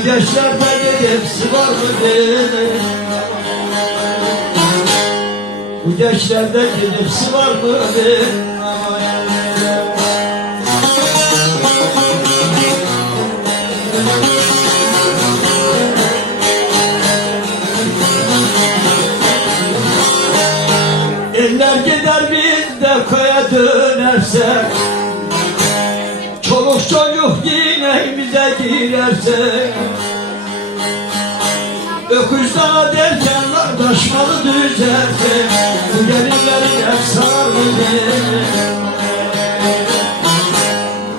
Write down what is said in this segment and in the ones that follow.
Bu gençlerde hepsi var mıdır? Bu gençlerde hepsi var mıdır? Eller gider biz de koya dönersek bize girerse Öküz derken kardeş malı düzerse Bu gelinlerin hep sarmıdır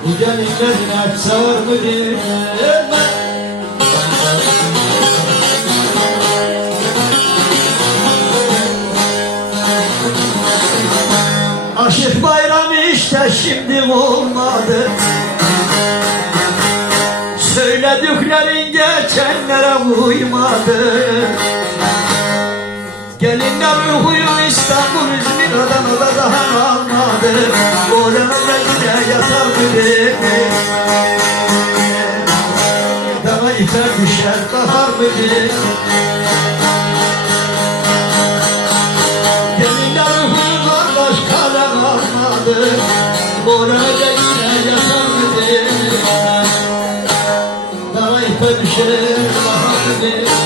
Bu gelinlerin sarmıdır Aşık bayramı işte şimdi olmadı Söylediklerin geçenlere uymadı. Gelinler huyu İstanbul, İzmir, Adana'da daha almadı Oğlanın yine yatar biri Daha iter düşer kahar biri Gelinler huyu kardeş kalem almadı Oğlanın düşer biri